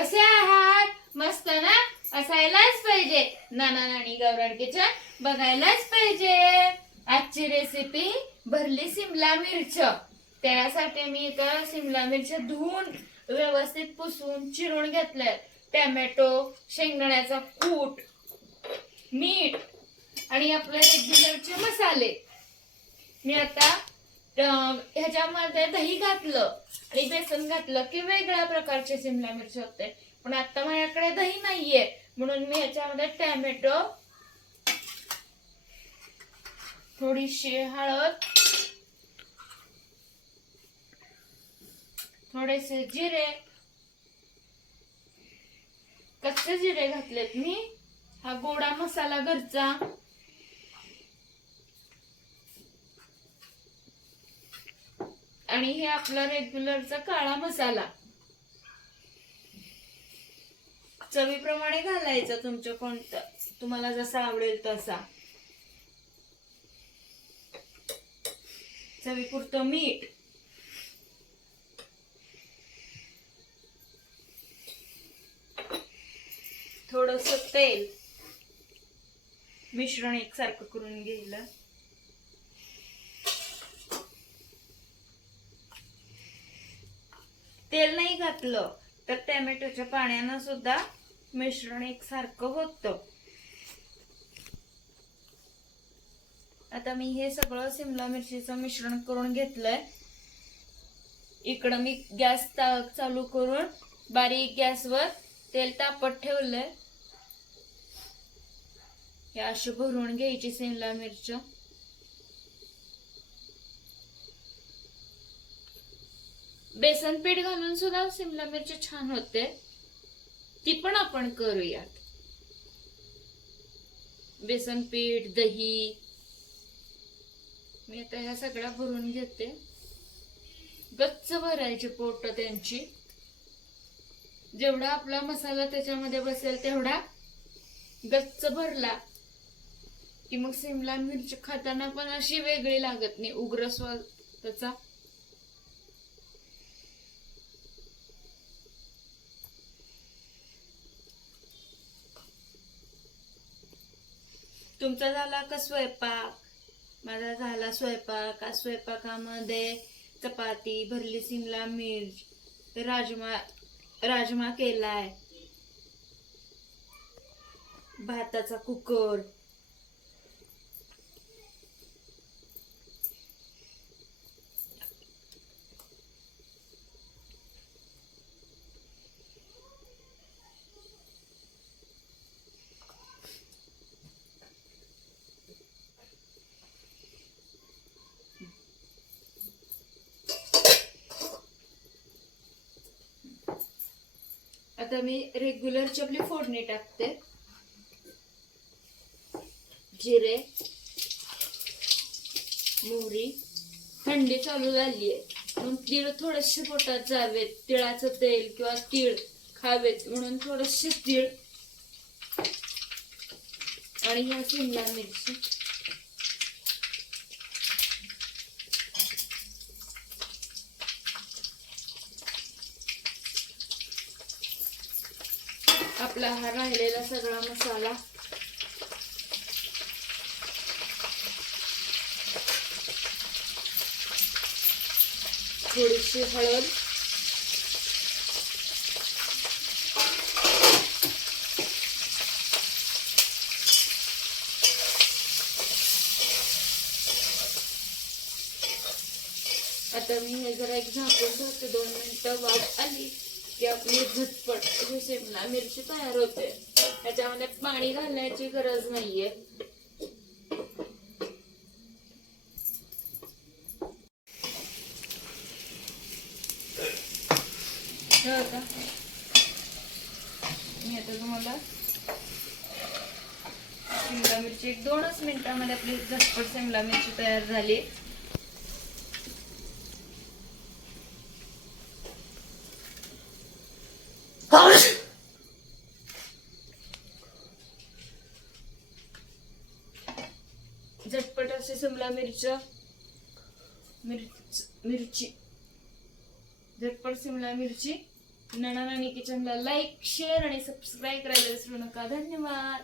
कसे आहात? मस्त ना? असायलाच पाहिजे. नाना नानी गौराड किचन बघायलाच पाहिजे. आजची रेसिपी भरली सिमला मिरच. त्यासाठी मी इथं सिमला मिरच्या धुवून व्यवस्थित पुसून चिरून घेतलंय. टॅमॅटो शेंगदाण्याचा कूट मीठ आणि आपले रेग्युलरचे मसाले. मी आता ह्याच्यामध्ये दही घातलं आणि बेसन घातलं की वेगळ्या प्रकारचे सिमला मिरची होते. पण आता माझ्याकडे दही नाहीये. म्हणून मी ह्याच्यामध्ये टॅमॅटो थोडीशी हळद थोडेसे जिरे कच्चे जिरे घातलेत मी. हा गोडा मसाला घरचा. आणि हे आपला रेग्युलरचा काळा मसाला. चवीप्रमाणे घालायचा तुमच्या कोणतं तुम्हाला जसा आवडेल तसा. चवीपुरतं मीठ. थोडस तेल. मिश्रण एकसारखं करून घ्यायला. तेल नाही घातलं तर टॅमॅटोच्या पाण्यानं सुद्धा मिश्रण एकसारखं होतं. आता मी हे सगळं सिमला मिरचीचं मिश्रण करून घेतलंय. इकडं मी गॅस ता- चालू करून बारीक गॅसवर तेल तापत ठेवलंय. हे अशी भरून घ्यायची सिमला मिरच्या बेसन पीठ घालून सुद्धा सिमला मिरची छान होते. ती पण आपण करूयात. बेसन पीठ दही. मी आता ह्या सगळ्या भरून घेते. गच्च भरायची पोट त्यांची. जेवढा आपला मसाला त्याच्यामध्ये बसेल तेवढा गच्च भरला की मग सिमला मिरची खाताना पण अशी वेगळी लागत नाही. उग्र स्वाद त्याचा. तुमचा झाला का स्वयंपाक? माझा झाला स्वयंपाक. आज स्वयंपाकामध्ये चपाती भरली सिमला मिर्च राजमा राजमा केलाय. भाताचा कुकर. आता मी रेग्युलरची आपली फोडणी टाकते. जिरे मोहरी थंडी चालू झाली आहे. मग तीळ थोडेसे पोटात जावेत. तिळाचं तेल किंवा तीळ खावेत म्हणून थोडेसे तीळ आणि ह्या शिमला मिरची. आपला हा राहिलेला सगळा मसाला. थोडीशी हळद. आता मी हे जरा एक झाकून ठेवते दोन मिनिटं वाफ आली. की आपली झटपट ही शिमला मिरची तयार होते. त्याच्यामध्ये पाणी घालण्याची गरज नाहीये. मी आता तुम्हाला शिमला मिरची एक दोनच मिनिटामध्ये आपली झटपट शिमला मिरची तयार झाली. झटपट असे शिमला मिरच मिरच मिरची. झटपट शिमला मिरची. नणानानी किचनला लाईक शेअर आणि सबस्क्राईब करायला विसरू नका. धन्यवाद.